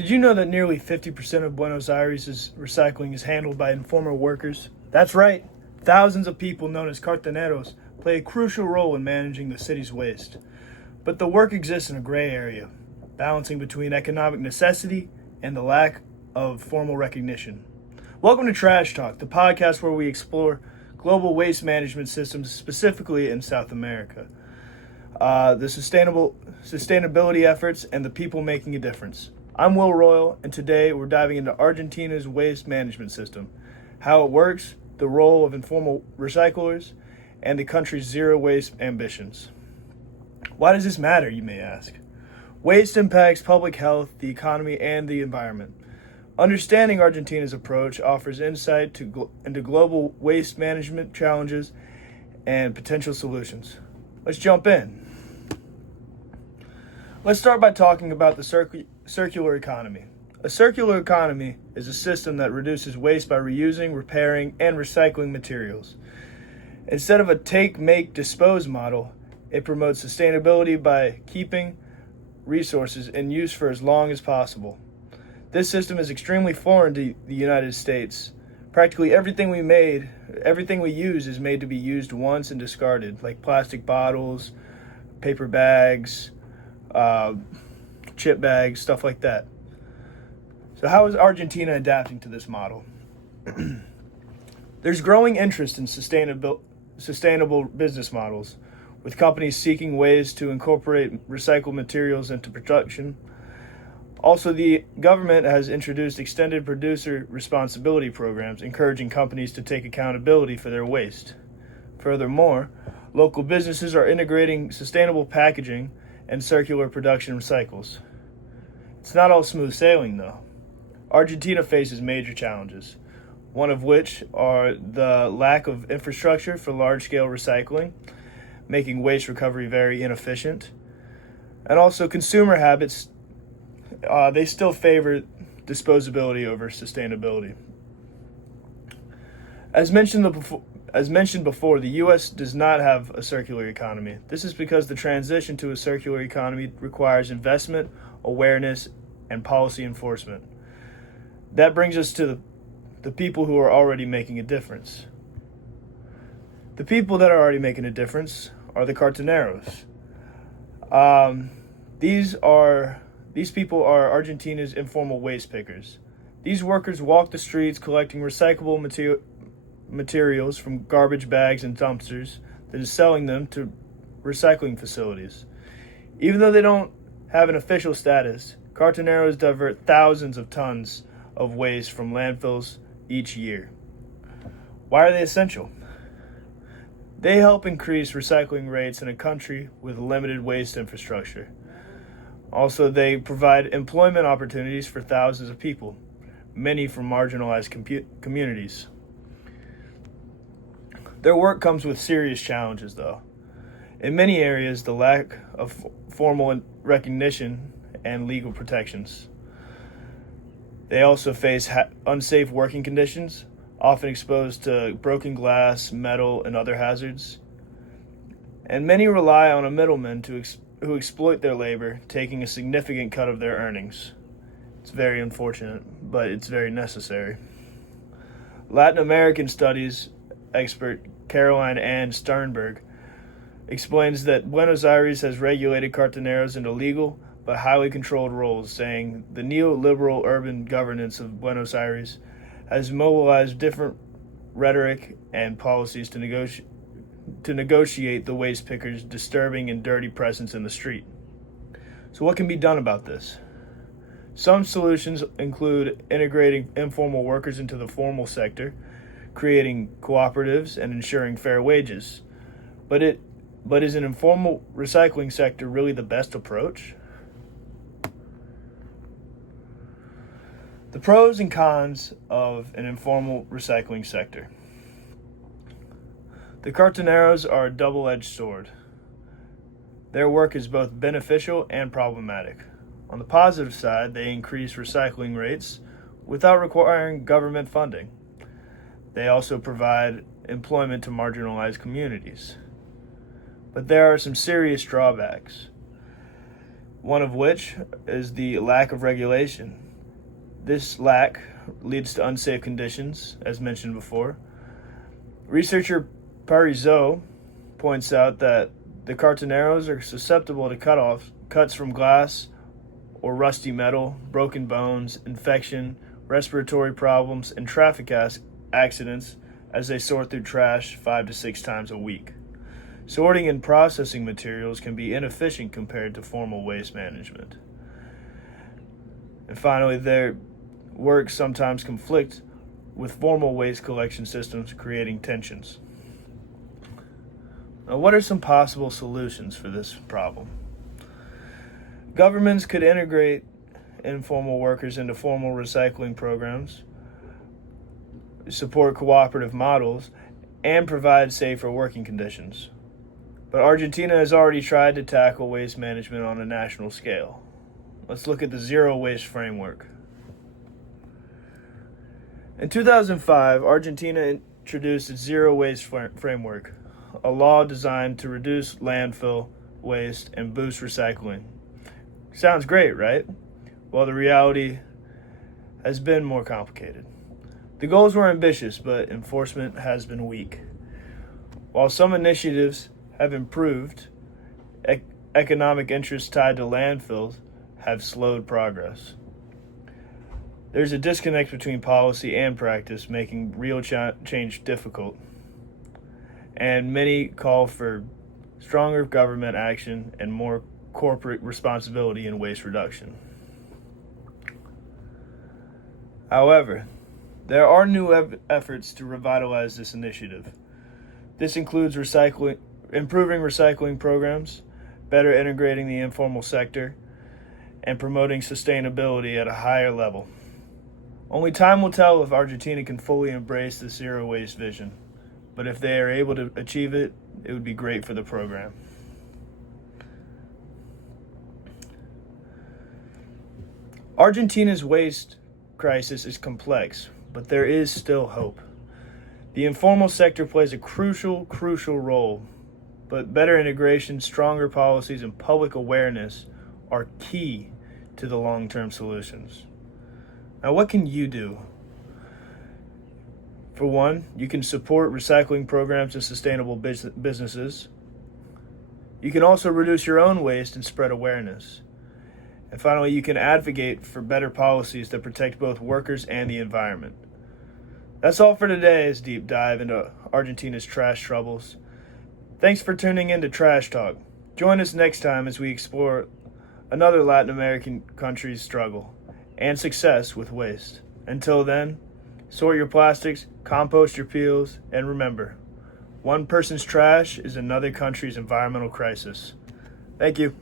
Did you know that nearly 50% of Buenos Aires' recycling is handled by informal workers? That's right. Thousands of people known as cartoneros play a crucial role in managing the city's waste. But the work exists in a gray area, balancing between economic necessity and the lack of formal recognition. Welcome to Trash Talk, the podcast where we explore global waste management systems, specifically in South America, the sustainability efforts, and the people making a difference. I'm Will Royal, and today we're diving into Argentina's waste management system, how it works, the role of informal recyclers, and the country's zero waste ambitions. Why does this matter, you may ask? Waste impacts public health, the economy, and the environment. Understanding Argentina's approach offers insight into global waste management challenges and potential solutions. Let's jump in. Let's start by talking about the circular economy. A circular economy is a system that reduces waste by reusing, repairing, and recycling materials. Instead of a take, make, dispose model, it promotes sustainability by keeping resources in use for as long as possible. This system is extremely foreign to the United States. Practically everything we use is made to be used once and discarded, like plastic bottles, paper bags, chip bags, stuff like that. So how is Argentina adapting to this model? There's growing interest in sustainable business models, with companies seeking ways to incorporate recycled materials into production. Also, the government has introduced extended producer responsibility programs, encouraging companies to take accountability for their waste. Furthermore, local businesses are integrating sustainable packaging and circular production cycles. It's not all smooth sailing, though. Argentina faces major challenges, one of which are the lack of infrastructure for large-scale recycling, making waste recovery very inefficient, and also consumer habits. They still favor disposability over sustainability. As mentioned before, the U.S. does not have a circular economy. This is because the transition to a circular economy requires investment, awareness, and policy enforcement. That brings us to the people who are already making a difference. The people that are already making a difference are the cartoneros. These people are Argentina's informal waste pickers. These workers walk the streets collecting recyclable materials from garbage bags and dumpsters, then selling them to recycling facilities. Even though they don't have an official status, cartoneros divert thousands of tons of waste from landfills each year. Why are they essential? They help increase recycling rates in a country with limited waste infrastructure. Also, they provide employment opportunities for thousands of people, many from marginalized communities. Their work comes with serious challenges, though. In many areas, the lack of formal recognition and legal protections. They also face unsafe working conditions, often exposed to broken glass, metal, and other hazards. And many rely on a middleman who exploit their labor, taking a significant cut of their earnings. It's very unfortunate, but it's very necessary. Latin American studies expert Caroline Ann Sternberg explains that Buenos Aires has regulated cartoneros into legal but highly controlled roles, saying the neoliberal urban governance of Buenos Aires has mobilized different rhetoric and policies to negotiate the waste pickers' disturbing and dirty presence in the street. So what can be done about this? Some solutions include integrating informal workers into the formal sector, creating cooperatives, and ensuring fair wages. But is an informal recycling sector really the best approach? The pros and cons of an informal recycling sector. The cartoneros are a double-edged sword. Their work is both beneficial and problematic. On the positive side, they increase recycling rates without requiring government funding. They also provide employment to marginalized communities. But there are some serious drawbacks, one of which is the lack of regulation. This lack leads to unsafe conditions, as mentioned before. Researcher Parizeau points out that the cartoneros are susceptible to cuts from glass or rusty metal, broken bones, infection, respiratory problems, and traffic accidents as they sort through trash 5 to 6 times a week. Sorting and processing materials can be inefficient compared to formal waste management. And finally, their work sometimes conflict with formal waste collection systems, creating tensions. Now, what are some possible solutions for this problem? Governments could integrate informal workers into formal recycling programs, support cooperative models, and provide safer working conditions. But Argentina has already tried to tackle waste management on a national scale. Let's look at the Zero Waste Framework. In 2005, Argentina introduced its Zero Waste Framework, a law designed to reduce landfill waste and boost recycling. Sounds great, right? Well, the reality has been more complicated. The goals were ambitious, but enforcement has been weak. While some initiatives have improved, economic interests tied to landfills have slowed progress. There's a disconnect between policy and practice, making real change difficult. And many call for stronger government action and more corporate responsibility in waste reduction. However, there are new efforts to revitalize this initiative. This includes improving recycling programs, better integrating the informal sector, and promoting sustainability at a higher level. Only time will tell if Argentina can fully embrace the zero waste vision, but if they are able to achieve it, it would be great for the program. Argentina's waste crisis is complex, but there is still hope. The informal sector plays a crucial role, but better integration, stronger policies, and public awareness are key to the long-term solutions. Now, what can you do? For one, you can support recycling programs and sustainable businesses. You can also reduce your own waste and spread awareness. And finally, you can advocate for better policies that protect both workers and the environment. That's all for today's deep dive into Argentina's trash troubles. Thanks for tuning in to Trash Talk. Join us next time as we explore another Latin American country's struggle and success with waste. Until then, sort your plastics, compost your peels, and remember, one person's trash is another country's environmental crisis. Thank you.